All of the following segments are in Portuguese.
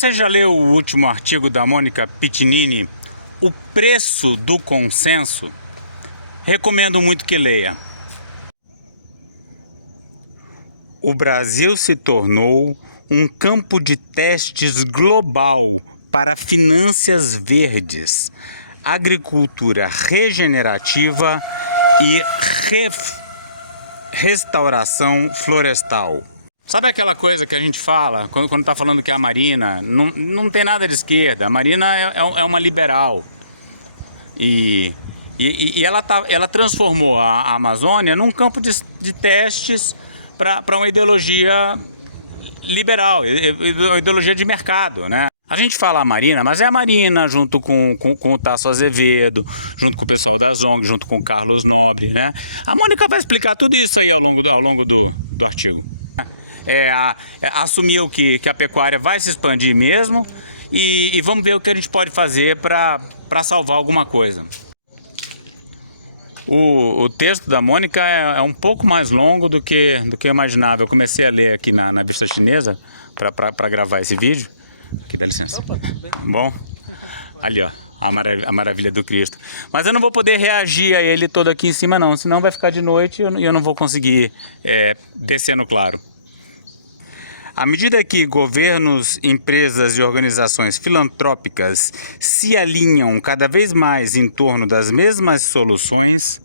Você já leu o último artigo da Mônica Piccinini, O Preço do Consenso? Recomendo muito que leia. O Brasil se tornou um campo de testes global para finanças verdes, agricultura regenerativa e restauração florestal. Sabe aquela coisa que a gente fala quando está falando que a Marina não tem nada de esquerda? A Marina é uma liberal. E ela transformou a Amazônia num campo de testes para uma ideologia liberal, uma ideologia de mercado, né? A gente fala a Marina, mas é a Marina junto com o Tasso Azevedo, junto com o pessoal da ZONG, junto com o Carlos Nobre, né? A Mônica vai explicar tudo isso aí ao longo do artigo. Assumiu que a pecuária vai se expandir mesmo e vamos ver o que a gente pode fazer para salvar alguma coisa. O texto da Mônica é um pouco mais longo do que eu imaginava. Eu comecei a ler aqui na Vista Chinesa para gravar esse vídeo. Aqui, dá licença. Opa, tudo bem? Bom, ali ó, a maravilha do Cristo. Mas eu não vou poder reagir a ele todo aqui em cima não, senão vai ficar de noite e eu não vou conseguir descer no claro. À medida que governos, empresas e organizações filantrópicas se alinham cada vez mais em torno das mesmas soluções,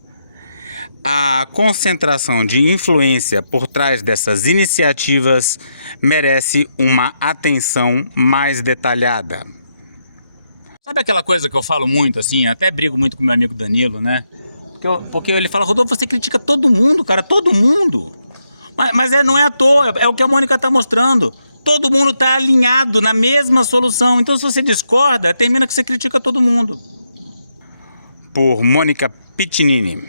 a concentração de influência por trás dessas iniciativas merece uma atenção mais detalhada. Sabe aquela coisa que eu falo muito, assim, até brigo muito com meu amigo Danilo, né? Porque ele fala, Rodolfo, você critica todo mundo, cara, todo mundo. Mas não é à toa, é o que a Mônica está mostrando. Todo mundo está alinhado na mesma solução. Então, se você discorda, termina que você critica todo mundo. Por Mônica Piccinini.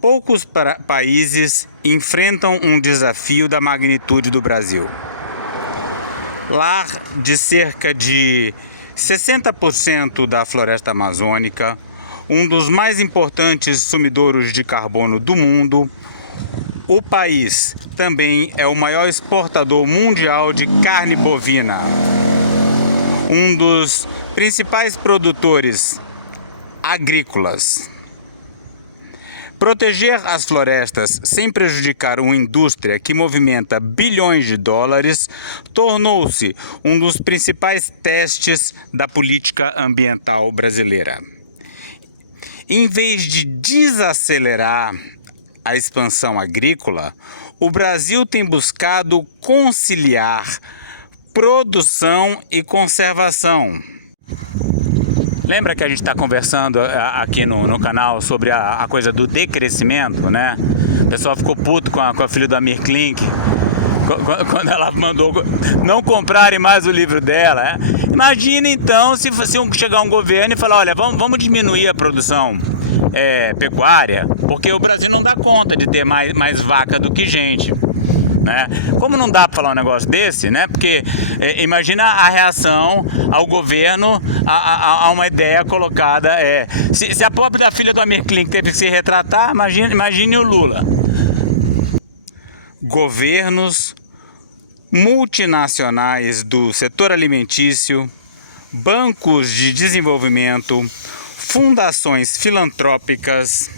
Poucos países enfrentam um desafio da magnitude do Brasil. Lar de cerca de 60% da floresta amazônica, um dos mais importantes sumidouros de carbono do mundo, o país também é o maior exportador mundial de carne bovina, um dos principais produtores agrícolas. Proteger as florestas sem prejudicar uma indústria que movimenta bilhões de dólares tornou-se um dos principais testes da política ambiental brasileira. Em vez de desacelerar a expansão agrícola, o Brasil tem buscado conciliar produção e conservação. Lembra que a gente está conversando aqui no canal sobre a coisa do decrescimento, né? O pessoal ficou puto com a filha do Amir Klink quando ela mandou não comprarem mais o livro dela, né? Imagina então se chegar um governo e falar, olha, vamos diminuir a produção pecuária, porque o Brasil não dá conta de ter mais vaca do que gente, né? Como não dá para falar um negócio desse, né? Porque imagina a reação ao governo a uma ideia colocada. Se a pobre da filha do Amir Klink teve que se retratar, imagine o Lula. Governos, multinacionais do setor alimentício, bancos de desenvolvimento, fundações filantrópicas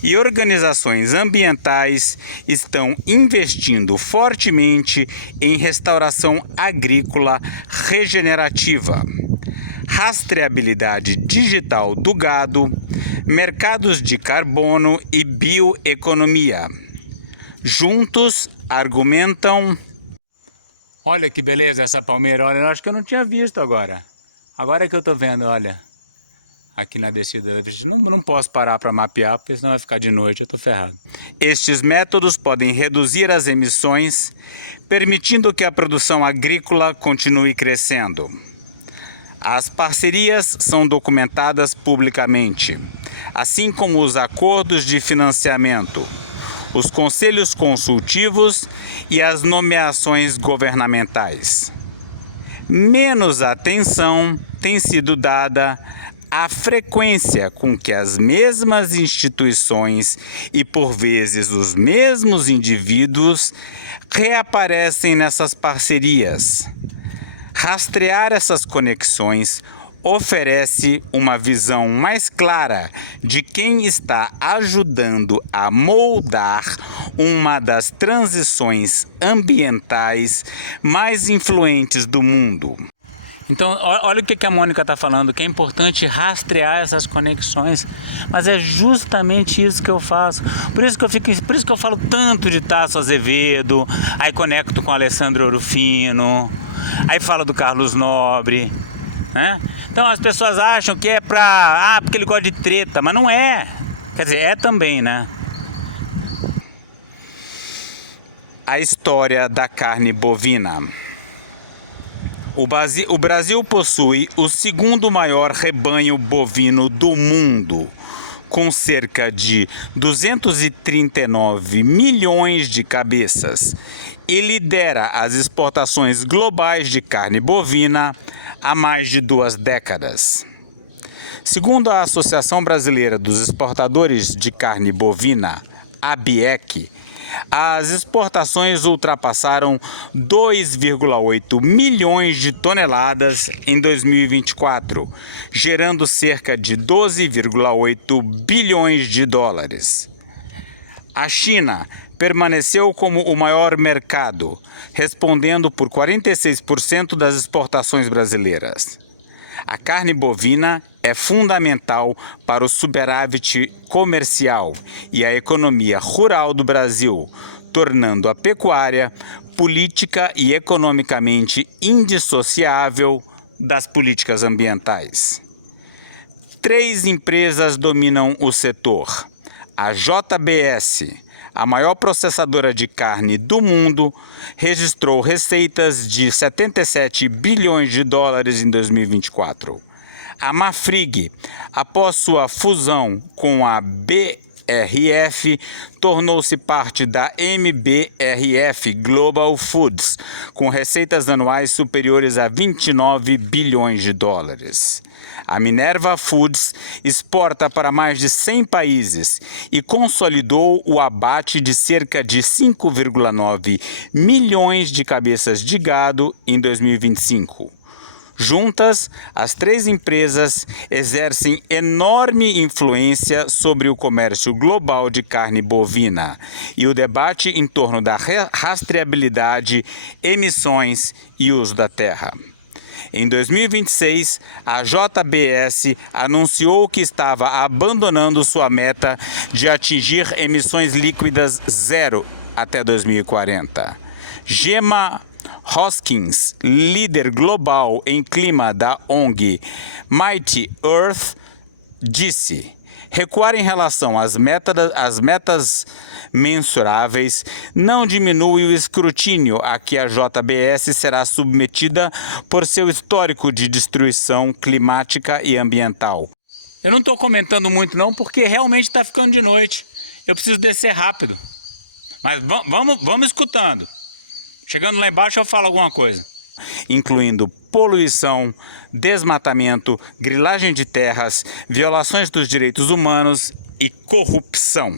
e organizações ambientais estão investindo fortemente em restauração agrícola regenerativa, rastreabilidade digital do gado, mercados de carbono e bioeconomia. Juntos argumentam... Olha que beleza essa palmeira, olha, eu acho que eu não tinha visto agora. Agora que eu tô vendo, olha. Aqui na descida, não posso parar para mapear, porque senão vai ficar de noite, eu estou ferrado. Estes métodos podem reduzir as emissões, permitindo que a produção agrícola continue crescendo. As parcerias são documentadas publicamente, assim como os acordos de financiamento, os conselhos consultivos e as nomeações governamentais. Menos atenção tem sido dada à frequência com que as mesmas instituições e, por vezes, os mesmos indivíduos reaparecem nessas parcerias, Rastrear essas conexões oferece uma visão mais clara de quem está ajudando a moldar uma das transições ambientais mais influentes do mundo. Então, olha o que a Mônica está falando, que é importante rastrear essas conexões, mas é justamente isso que eu faço. Por isso que eu falo tanto de Tasso Azevedo, aí conecto com Alessandro Rufino, aí falo do Carlos Nobre, né? Então as pessoas acham que é porque ele gosta de treta, mas não é. Quer dizer, é também, né? A história da carne bovina. O Brasil possui o segundo maior rebanho bovino do mundo, com cerca de 239 milhões de cabeças, e lidera as exportações globais de carne bovina há mais de 2 décadas. Segundo a Associação Brasileira dos Exportadores de Carne Bovina, ABEC, as exportações ultrapassaram 2,8 milhões de toneladas em 2024, gerando cerca de 12,8 bilhões de dólares. A China permaneceu como o maior mercado, respondendo por 46% das exportações brasileiras. A carne bovina é fundamental para o superávit comercial e a economia rural do Brasil, tornando a pecuária política e economicamente indissociável das políticas ambientais. 3 empresas dominam o setor. A JBS, a maior processadora de carne do mundo, registrou receitas de 77 bilhões de dólares em 2024. A Marfrig, após sua fusão com a BRF, tornou-se parte da MBRF Global Foods, com receitas anuais superiores a 29 bilhões de dólares. A Minerva Foods exporta para mais de 100 países e consolidou o abate de cerca de 5,9 milhões de cabeças de gado em 2025. Juntas, as 3 empresas exercem enorme influência sobre o comércio global de carne bovina e o debate em torno da rastreabilidade, emissões e uso da terra. Em 2026, a JBS anunciou que estava abandonando sua meta de atingir emissões líquidas zero até 2040. Gemma Hoskins, líder global em clima da ONG Mighty Earth, disse: recuar em relação às metas mensuráveis não diminui o escrutínio a que a JBS será submetida por seu histórico de destruição climática e ambiental. Eu não estou comentando muito não, porque realmente está ficando de noite. Eu preciso descer rápido. Mas vamos escutando. Chegando lá embaixo eu falo alguma coisa. Incluindo poluição, desmatamento, grilagem de terras, violações dos direitos humanos e corrupção.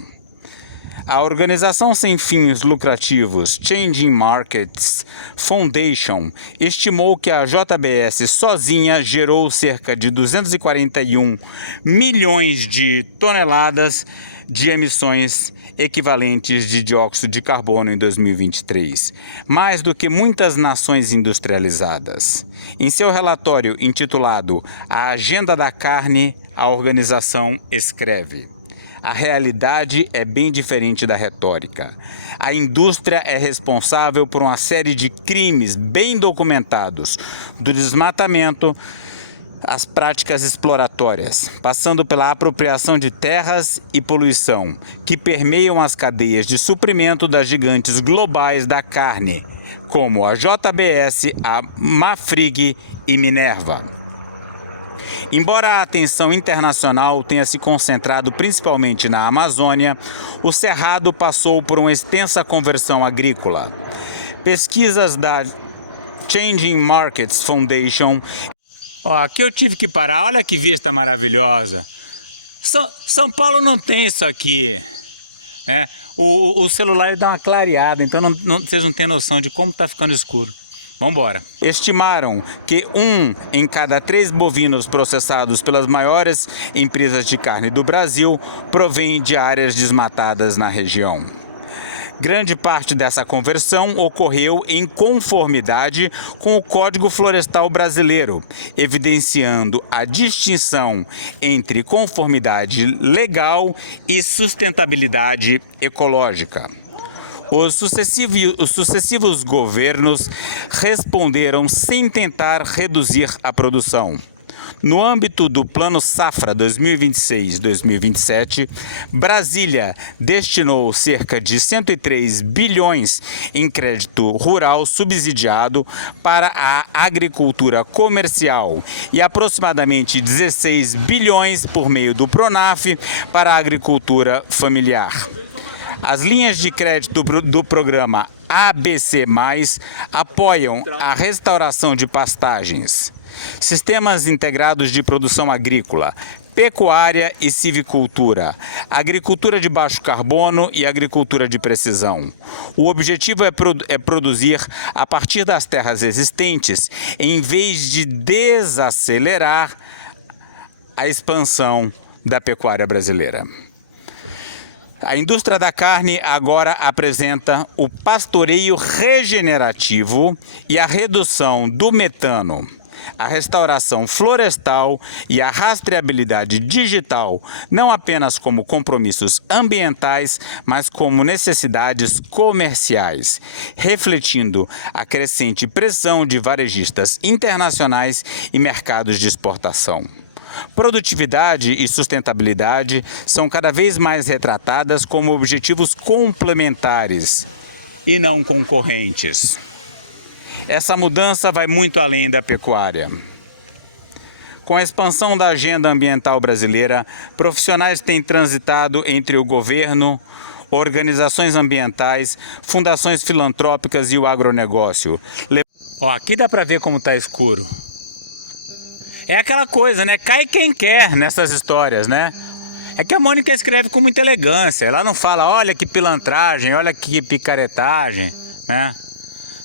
A organização sem fins lucrativos Changing Markets Foundation estimou que a JBS sozinha gerou cerca de 241 milhões de toneladas de emissões equivalentes de dióxido de carbono em 2023, mais do que muitas nações industrializadas. Em seu relatório intitulado A Agenda da Carne, a organização escreve: a realidade é bem diferente da retórica. A indústria é responsável por uma série de crimes bem documentados, do desmatamento às práticas exploratórias, passando pela apropriação de terras e poluição, que permeiam as cadeias de suprimento das gigantes globais da carne, como a JBS, a Marfrig e Minerva. Embora a atenção internacional tenha se concentrado principalmente na Amazônia, o Cerrado passou por uma extensa conversão agrícola. Pesquisas da Changing Markets Foundation. Aqui eu tive que parar, olha que vista maravilhosa. São Paulo não tem isso aqui, né? O celular dá uma clareada, então vocês não têm noção de como está ficando escuro. Vambora. Estimaram que 1 em cada 3 bovinos processados pelas maiores empresas de carne do Brasil provém de áreas desmatadas na região. Grande parte dessa conversão ocorreu em conformidade com o Código Florestal Brasileiro, evidenciando a distinção entre conformidade legal e sustentabilidade ecológica. Os sucessivos governos responderam sem tentar reduzir a produção. No âmbito do Plano Safra 2026-2027, Brasília destinou cerca de 103 bilhões em crédito rural subsidiado para a agricultura comercial e aproximadamente 16 bilhões por meio do Pronaf para a agricultura familiar. As linhas de crédito do programa ABC+, apoiam a restauração de pastagens, sistemas integrados de produção agrícola, pecuária e silvicultura, agricultura de baixo carbono e agricultura de precisão. O objetivo é produzir a partir das terras existentes, em vez de desacelerar a expansão da pecuária brasileira. A indústria da carne agora apresenta o pastoreio regenerativo e a redução do metano, a restauração florestal e a rastreabilidade digital, não apenas como compromissos ambientais, mas como necessidades comerciais, refletindo a crescente pressão de varejistas internacionais e mercados de exportação. Produtividade e sustentabilidade são cada vez mais retratadas como objetivos complementares e não concorrentes. Essa mudança vai muito além da pecuária. Com a expansão da agenda ambiental brasileira, profissionais têm transitado entre o governo, organizações ambientais, fundações filantrópicas e o agronegócio. Aqui dá para ver como está escuro. É aquela coisa, né? Cai quem quer nessas histórias, né? É que a Mônica escreve com muita elegância. Ela não fala, olha que pilantragem, olha que picaretagem, né?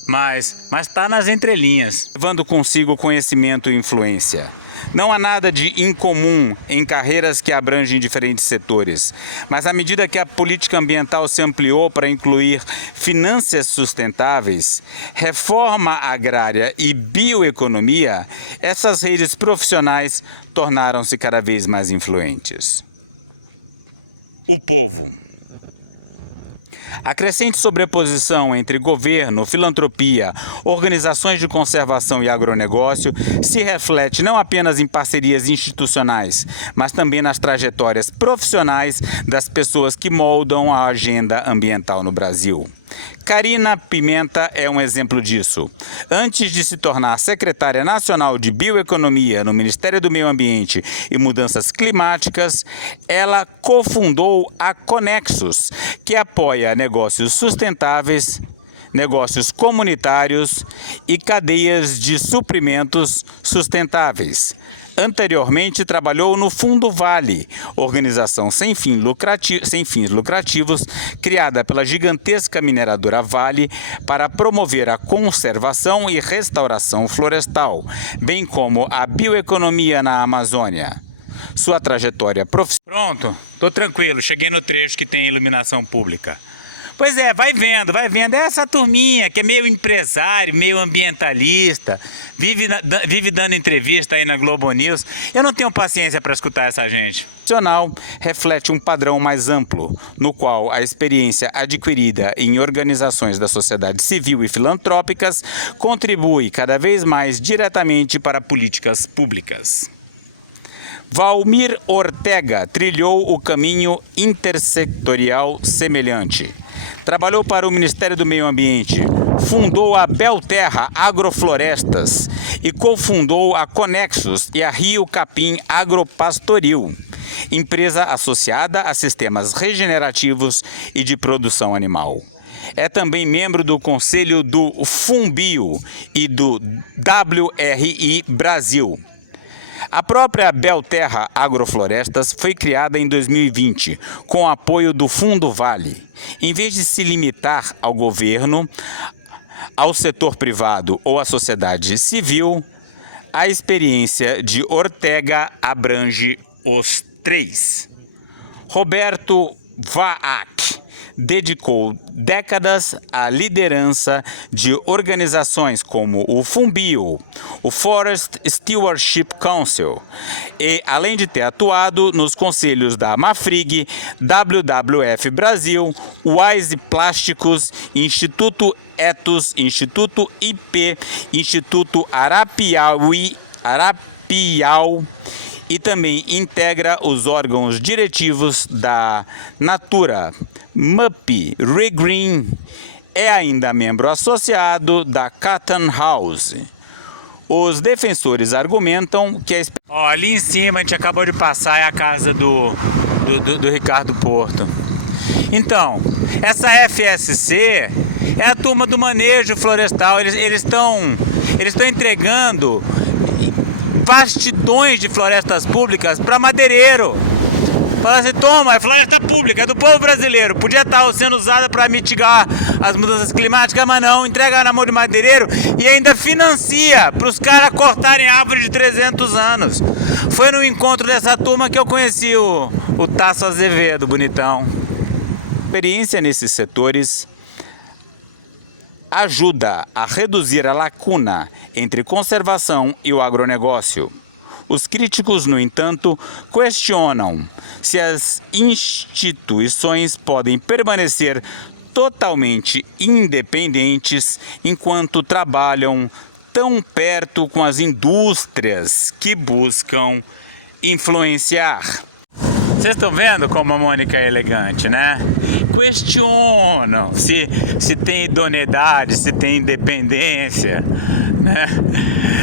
Mas está nas entrelinhas, levando consigo conhecimento e influência. Não há nada de incomum em carreiras que abrangem diferentes setores, mas à medida que a política ambiental se ampliou para incluir finanças sustentáveis, reforma agrária e bioeconomia, essas redes profissionais tornaram-se cada vez mais influentes. O povo. A crescente sobreposição entre governo, filantropia, organizações de conservação e agronegócio se reflete não apenas em parcerias institucionais, mas também nas trajetórias profissionais das pessoas que moldam a agenda ambiental no Brasil. Karina Pimenta é um exemplo disso. Antes de se tornar secretária nacional de Bioeconomia no Ministério do Meio Ambiente e Mudanças Climáticas, ela cofundou a Conexus, que apoia negócios sustentáveis, negócios comunitários e cadeias de suprimentos sustentáveis. Anteriormente, trabalhou no Fundo Vale, organização sem fins lucrativos, criada pela gigantesca mineradora Vale para promover a conservação e restauração florestal, bem como a bioeconomia na Amazônia. Sua trajetória profissional... Pronto, tô tranquilo, cheguei no trecho que tem iluminação pública. Pois é, vai vendo. É essa turminha que é meio empresário, meio ambientalista, vive dando entrevista aí na Globo News. Eu não tenho paciência para escutar essa gente. O profissional reflete um padrão mais amplo, no qual a experiência adquirida em organizações da sociedade civil e filantrópicas contribui cada vez mais diretamente para políticas públicas. Valmir Ortega trilhou o caminho intersetorial semelhante. Trabalhou para o Ministério do Meio Ambiente, fundou a Belterra Agroflorestas e cofundou a Conexus e a Rio Capim Agropastoril, empresa associada a sistemas regenerativos e de produção animal. É também membro do Conselho do Fumbio e do WRI Brasil. A própria Belterra Agroflorestas foi criada em 2020, com o apoio do Fundo Vale. Em vez de se limitar ao governo, ao setor privado ou à sociedade civil, a experiência de Ortega abrange os três. Roberto Vaak dedicou décadas à liderança de organizações como o FUNBio, o Forest Stewardship Council, e além de ter atuado nos conselhos da Mafrig, WWF Brasil, Wise Plásticos, Instituto Etos, Instituto IP, Instituto Arapiau e também integra os órgãos diretivos da Natura, MUP, Regreen, é ainda membro associado da Cotton House. Os defensores argumentam que ali em cima, a gente acabou de passar, é a casa do Ricardo Porto. Então, essa FSC é a turma do manejo florestal. Eles estão entregando vastidões de florestas públicas para madeireiro. Fala assim, toma, é floresta pública, é do povo brasileiro. Podia estar sendo usada para mitigar as mudanças climáticas, mas não, entrega na mão de madeireiro e ainda financia para os caras cortarem árvore de 300 anos. Foi no encontro dessa turma que eu conheci o Tasso Azevedo, bonitão. A experiência nesses setores ajuda a reduzir a lacuna entre conservação e o agronegócio. Os críticos, no entanto, questionam se as instituições podem permanecer totalmente independentes enquanto trabalham tão perto com as indústrias que buscam influenciar. Vocês estão vendo como a Mônica é elegante, né? Questionam se tem idoneidade, se tem independência, né?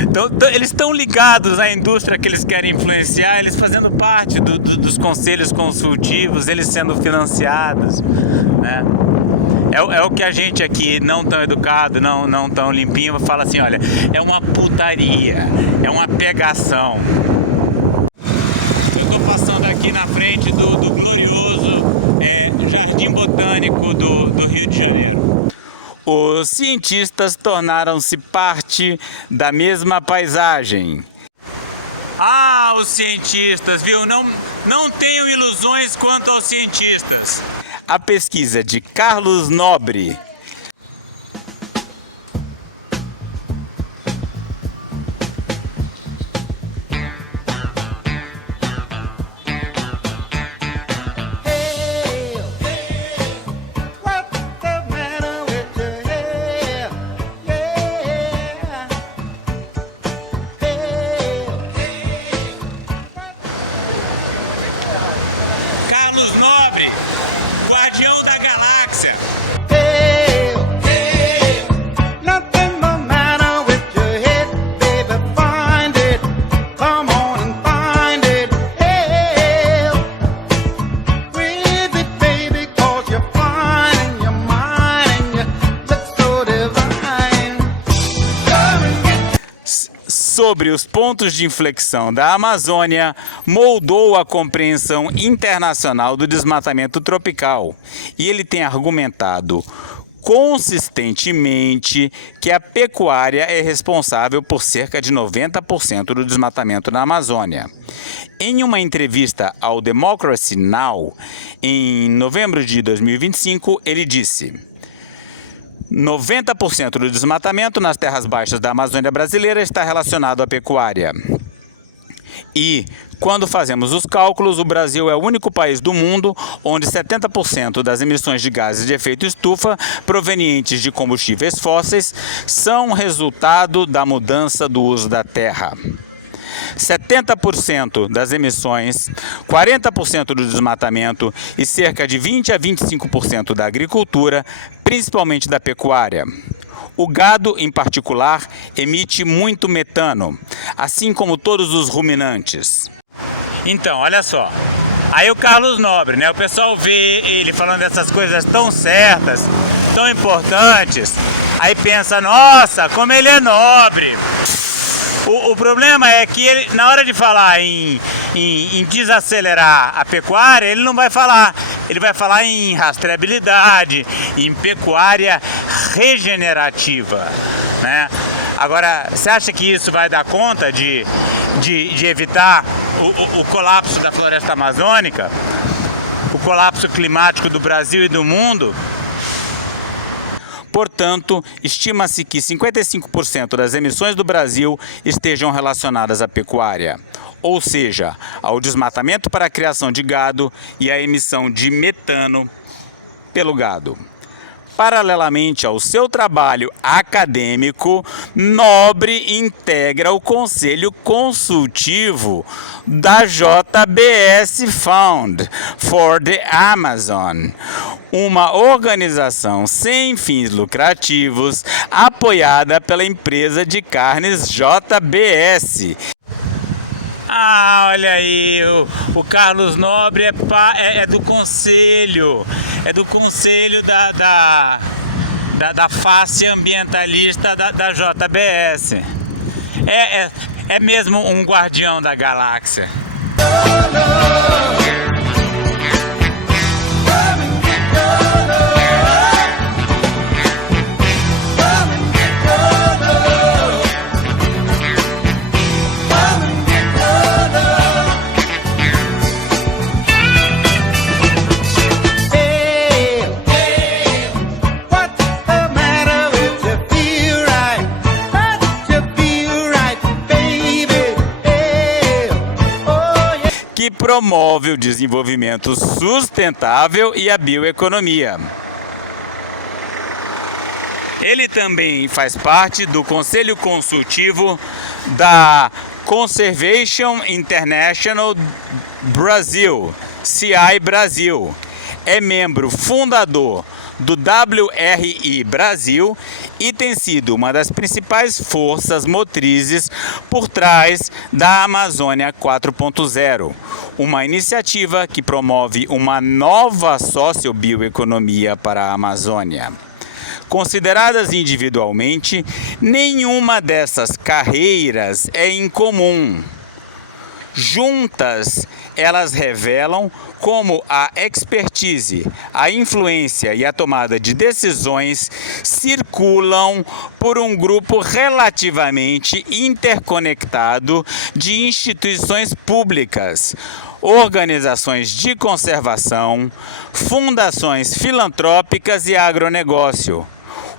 Então, eles estão ligados à indústria que eles querem influenciar, eles fazendo parte dos conselhos consultivos, eles sendo financiados, né? É o que a gente aqui, não tão educado, não tão limpinho, fala assim, olha, é uma putaria, é uma pegação. Eu estou passando aqui na frente do glorioso Jardim Botânico do Rio de Janeiro. Os cientistas tornaram-se parte da mesma paisagem. Ah, os cientistas, viu? Não tenham ilusões quanto aos cientistas. A pesquisa de Carlos Nobre. Guardião da Galáxia. Sobre os pontos de inflexão da Amazônia, moldou a compreensão internacional do desmatamento tropical. E ele tem argumentado consistentemente que a pecuária é responsável por cerca de 90% do desmatamento na Amazônia. Em uma entrevista ao Democracy Now! Em novembro de 2025, ele disse: 90% do desmatamento nas terras baixas da Amazônia brasileira está relacionado à pecuária. E, quando fazemos os cálculos, o Brasil é o único país do mundo onde 70% das emissões de gases de efeito estufa provenientes de combustíveis fósseis são resultado da mudança do uso da terra. 70% das emissões, 40% do desmatamento e cerca de 20 a 25% da agricultura, principalmente da pecuária. O gado, em particular, emite muito metano, assim como todos os ruminantes. Então, olha só. Aí o Carlos Nobre, né? O pessoal vê ele falando dessas coisas tão certas, tão importantes, aí pensa, nossa, como ele é nobre. O problema é que ele, na hora de falar em desacelerar a pecuária, ele não vai falar ele vai falar em rastreabilidade, em pecuária regenerativa, né? Agora, você acha que isso vai dar conta de evitar o colapso da floresta amazônica, o colapso climático do Brasil e do mundo? Portanto, estima-se que 55% das emissões do Brasil estejam relacionadas à pecuária, ou seja, ao desmatamento para a criação de gado e à emissão de metano pelo gado. Paralelamente ao seu trabalho acadêmico, Nobre integra o Conselho Consultivo da JBS Fund for the Amazon, uma organização sem fins lucrativos apoiada pela empresa de carnes JBS. Ah, olha aí, o Carlos Nobre é do conselho, da face ambientalista da JBS. É mesmo um guardião da galáxia. Que promove o desenvolvimento sustentável e a bioeconomia. Ele também faz parte do Conselho Consultivo da Conservation International Brasil, CI Brasil. É membro fundador do WRI Brasil e tem sido uma das principais forças motrizes por trás da Amazônia 4.0, uma iniciativa que promove uma nova sociobioeconomia para a Amazônia. Consideradas individualmente, nenhuma dessas carreiras é incomum. Juntas, elas revelam como a expertise, a influência e a tomada de decisões circulam por um grupo relativamente interconectado de instituições públicas, organizações de conservação, fundações filantrópicas e agronegócio.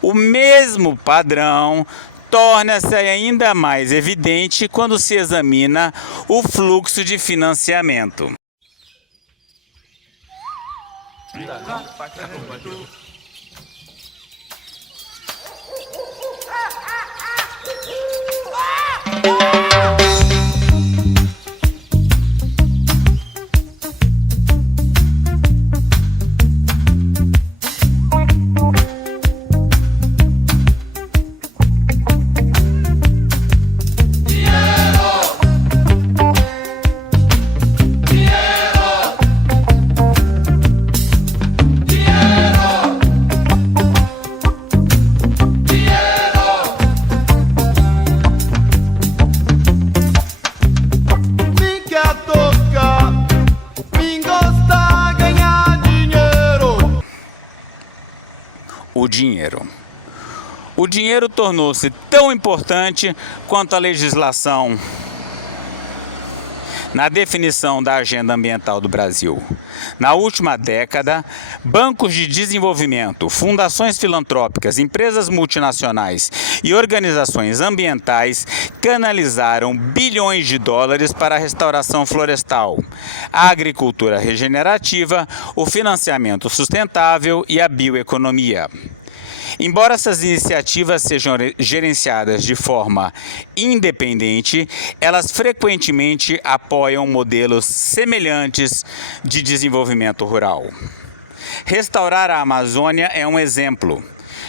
O mesmo padrão torna-se ainda mais evidente quando se examina o fluxo de financiamento. O dinheiro tornou-se tão importante quanto a legislação na definição da agenda ambiental do Brasil. Na última década, bancos de desenvolvimento, fundações filantrópicas, empresas multinacionais e organizações ambientais canalizaram bilhões de dólares para a restauração florestal, a agricultura regenerativa, o financiamento sustentável e a bioeconomia. Embora essas iniciativas sejam gerenciadas de forma independente, elas frequentemente apoiam modelos semelhantes de desenvolvimento rural. Restaurar a Amazônia é um exemplo.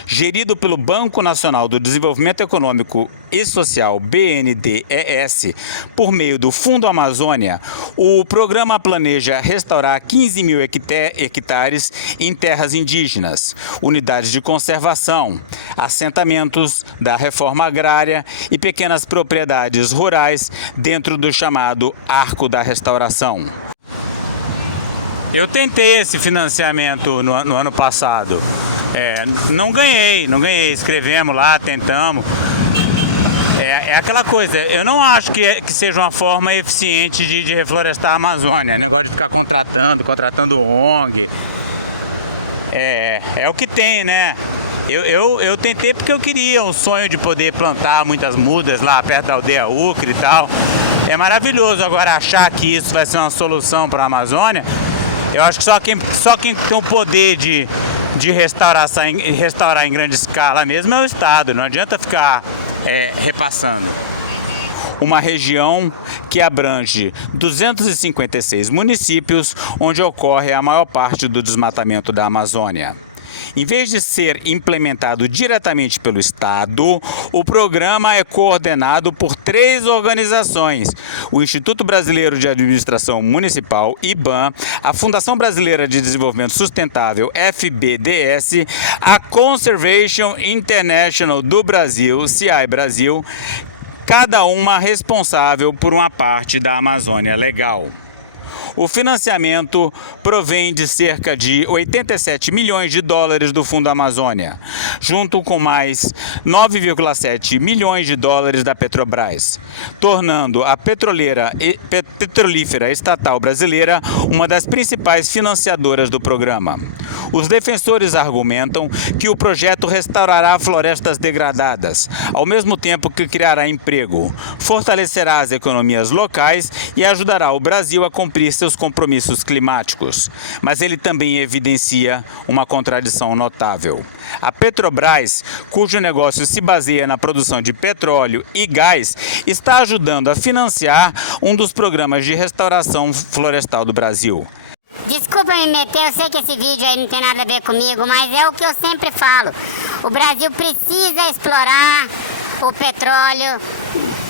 Gerido pelo Banco Nacional do Desenvolvimento Econômico e Social, BNDES, por meio do Fundo Amazônia, o programa planeja restaurar 15 mil hectares em terras indígenas, unidades de conservação, assentamentos da reforma agrária e pequenas propriedades rurais dentro do chamado Arco da Restauração. Eu tentei esse financiamento no ano passado. Não ganhei. Escrevemos lá, tentamos. É aquela coisa, eu não acho que seja uma forma eficiente de reflorestar a Amazônia. Negócio de ficar contratando ONG. É o que tem, né? Eu tentei porque eu queria um sonho de poder plantar muitas mudas lá perto da aldeia Ucre e tal. É maravilhoso. Agora, achar que isso vai ser uma solução para a Amazônia, eu acho que só quem tem o poder de restaurar em grande escala mesmo é o Estado. Não adianta ficar repassando. Uma região que abrange 256 municípios, onde ocorre a maior parte do desmatamento da Amazônia. Em vez de ser implementado diretamente pelo Estado, o programa é coordenado por 3 organizações: o Instituto Brasileiro de Administração Municipal, IBAM, a Fundação Brasileira de Desenvolvimento Sustentável, FBDS, a Conservation International do Brasil, CI Brasil, cada uma responsável por uma parte da Amazônia Legal. O financiamento provém de cerca de 87 milhões de dólares do Fundo Amazônia, junto com mais 9,7 milhões de dólares da Petrobras, tornando a petrolífera estatal brasileira uma das principais financiadoras do programa. Os defensores argumentam que o projeto restaurará florestas degradadas, ao mesmo tempo que criará emprego, fortalecerá as economias locais e ajudará o Brasil a cumprir seus compromissos climáticos. Mas ele também evidencia uma contradição notável. A Petrobras, cujo negócio se baseia na produção de petróleo e gás, está ajudando a financiar um dos programas de restauração florestal do Brasil. Desculpa me meter, eu sei que esse vídeo aí não tem nada a ver comigo, mas é o que eu sempre falo. O Brasil precisa explorar o petróleo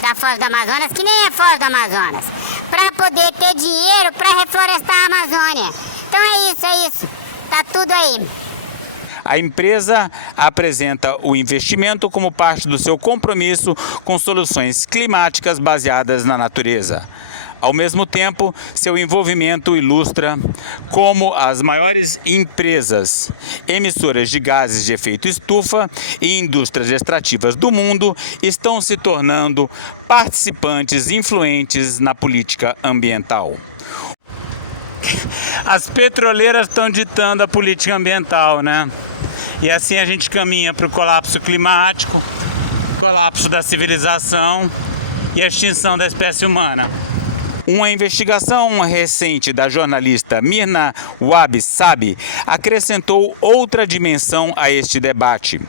da Foz do Amazonas, que nem é Foz do Amazonas, para poder ter dinheiro para reflorestar a Amazônia. Então é isso. Tá tudo aí. A empresa apresenta o investimento como parte do seu compromisso com soluções climáticas baseadas na natureza. Ao mesmo tempo, seu envolvimento ilustra como as maiores empresas emissoras de gases de efeito estufa e indústrias extrativas do mundo estão se tornando participantes influentes na política ambiental. As petroleiras estão ditando a política ambiental, né? E assim a gente caminha para o colapso climático, colapso da civilização e a extinção da espécie humana. Uma investigação recente da jornalista Mirna Wabi-Sabi acrescentou outra dimensão a este debate.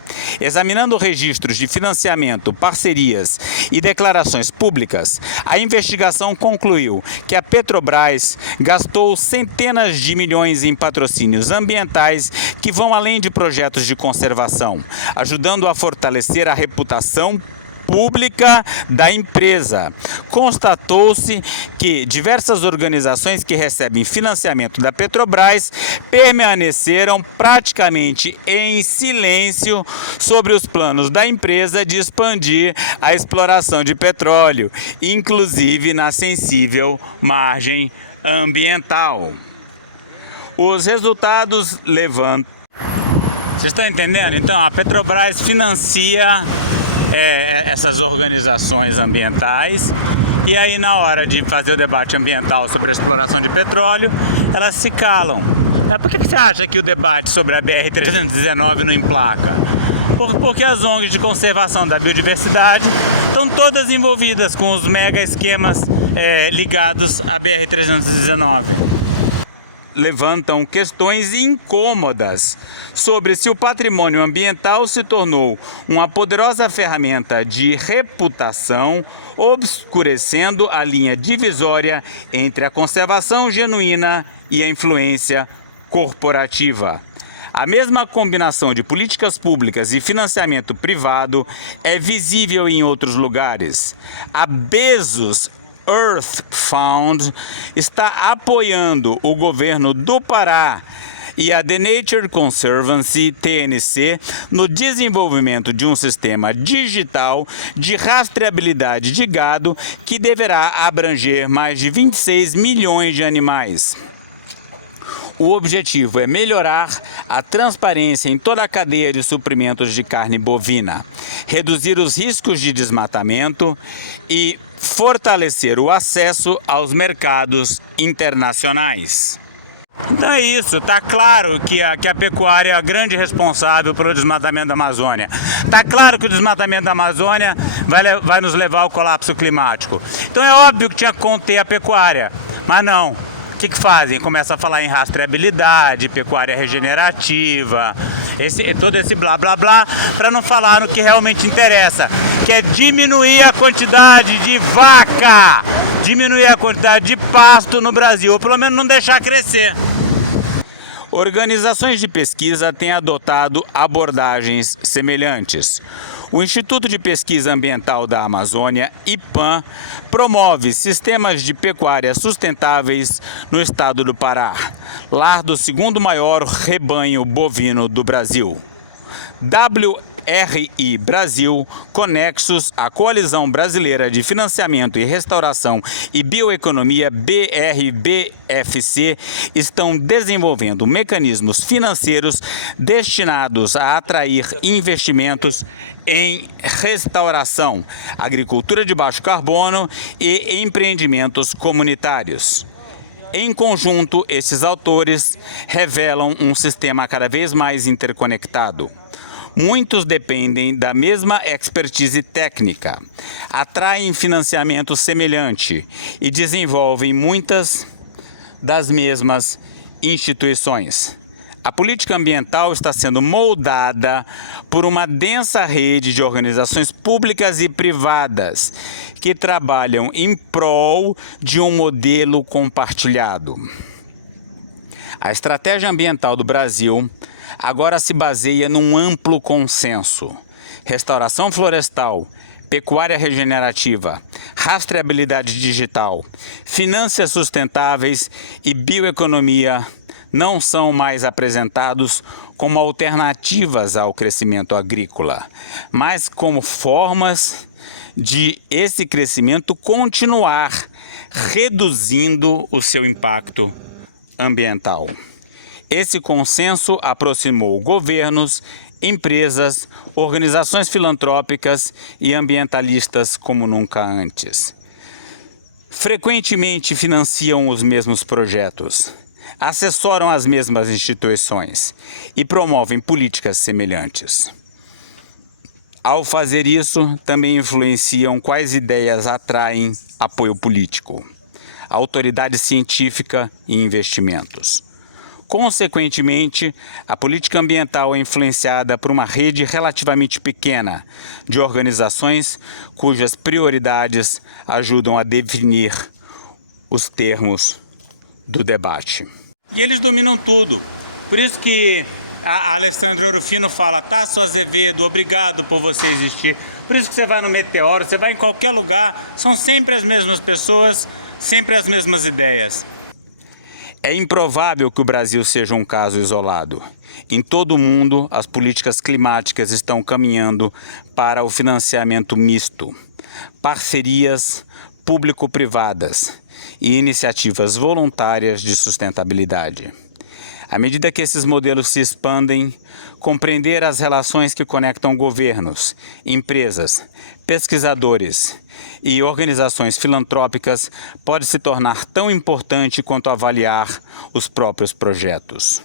Examinando registros de financiamento, parcerias e declarações públicas, a investigação concluiu que a Petrobras gastou centenas de milhões em patrocínios ambientais que vão além de projetos de conservação, ajudando a fortalecer a reputação pública da empresa. Constatou-se que diversas organizações que recebem financiamento da Petrobras permaneceram praticamente em silêncio sobre os planos da empresa de expandir a exploração de petróleo, inclusive na sensível margem ambiental. Os resultados levantam. Vocês estão entendendo? Então, a Petrobras financia essas organizações ambientais, e aí na hora de fazer o debate ambiental sobre a exploração de petróleo, elas se calam. Por que você acha que o debate sobre a BR-319 não emplaca? Porque as ONGs de conservação da biodiversidade estão todas envolvidas com os mega esquemas ligados à BR-319. Levantam questões incômodas sobre se o patrimônio ambiental se tornou uma poderosa ferramenta de reputação, obscurecendo a linha divisória entre a conservação genuína e a influência corporativa. A mesma combinação de políticas públicas e financiamento privado é visível em outros lugares. A Bezos Earth Fund está apoiando o governo do Pará e a The Nature Conservancy, TNC, no desenvolvimento de um sistema digital de rastreabilidade de gado que deverá abranger mais de 26 milhões de animais. O objetivo é melhorar a transparência em toda a cadeia de suprimentos de carne bovina, reduzir os riscos de desmatamento e fortalecer o acesso aos mercados internacionais. Então é isso, tá claro que a pecuária é a grande responsável pelo desmatamento da Amazônia. Tá claro que o desmatamento da Amazônia vai nos levar ao colapso climático. Então é óbvio que tinha que conter a pecuária, mas não. O que fazem? Começam a falar em rastreabilidade, pecuária regenerativa, todo esse blá blá blá, para não falar no que realmente interessa, que é diminuir a quantidade de vaca, diminuir a quantidade de pasto no Brasil, ou pelo menos não deixar crescer. Organizações de pesquisa têm adotado abordagens semelhantes. O Instituto de Pesquisa Ambiental da Amazônia, IPAM, promove sistemas de pecuária sustentáveis no estado do Pará, lar do segundo maior rebanho bovino do Brasil. WRI Brasil, Conexus, a Coalizão Brasileira de Financiamento e Restauração e Bioeconomia, BRBFC, estão desenvolvendo mecanismos financeiros destinados a atrair investimentos em restauração, agricultura de baixo carbono e empreendimentos comunitários. Em conjunto, esses autores revelam um sistema cada vez mais interconectado. Muitos dependem da mesma expertise técnica, atraem financiamento semelhante e desenvolvem muitas das mesmas instituições. A política ambiental está sendo moldada por uma densa rede de organizações públicas e privadas que trabalham em prol de um modelo compartilhado. A estratégia ambiental do Brasil agora se baseia num amplo consenso: restauração florestal, pecuária regenerativa, rastreabilidade digital, finanças sustentáveis e bioeconomia não são mais apresentados como alternativas ao crescimento agrícola, mas como formas de esse crescimento continuar reduzindo o seu impacto ambiental. Esse consenso aproximou governos, empresas, organizações filantrópicas e ambientalistas como nunca antes. Frequentemente financiam os mesmos projetos, assessoram as mesmas instituições e promovem políticas semelhantes. Ao fazer isso, também influenciam quais ideias atraem apoio político, autoridade científica e investimentos. Consequentemente, a política ambiental é influenciada por uma rede relativamente pequena de organizações cujas prioridades ajudam a definir os termos do debate. E eles dominam tudo. Por isso que a Alessandra Orofino fala: Tasso Azevedo, obrigado por você existir. Por isso que você vai no Meteoro, você vai em qualquer lugar, são sempre as mesmas pessoas, sempre as mesmas ideias. É improvável que o Brasil seja um caso isolado. Em todo o mundo, as políticas climáticas estão caminhando para o financiamento misto, parcerias público-privadas e iniciativas voluntárias de sustentabilidade. À medida que esses modelos se expandem, compreender as relações que conectam governos, empresas, pesquisadores e organizações filantrópicas pode se tornar tão importante quanto avaliar os próprios projetos.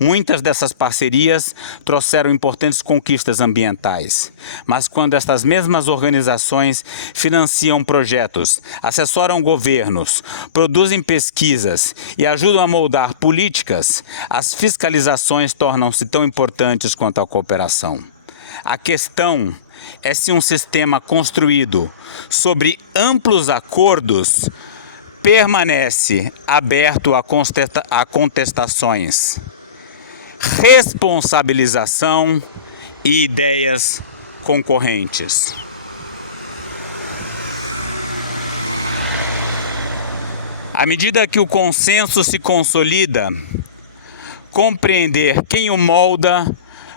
Muitas dessas parcerias trouxeram importantes conquistas ambientais, mas quando estas mesmas organizações financiam projetos, assessoram governos, produzem pesquisas e ajudam a moldar políticas, as fiscalizações tornam-se tão importantes quanto a cooperação. A questão é se um sistema construído sobre amplos acordos permanece aberto a contestações, responsabilização e ideias concorrentes. À medida que o consenso se consolida, compreender quem o molda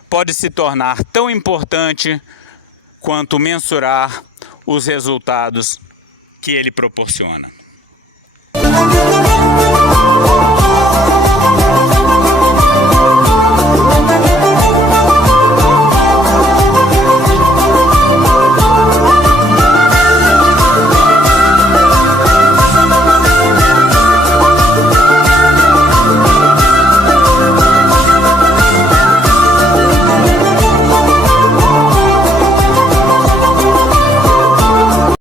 pode se tornar tão importante quanto mensurar os resultados que ele proporciona.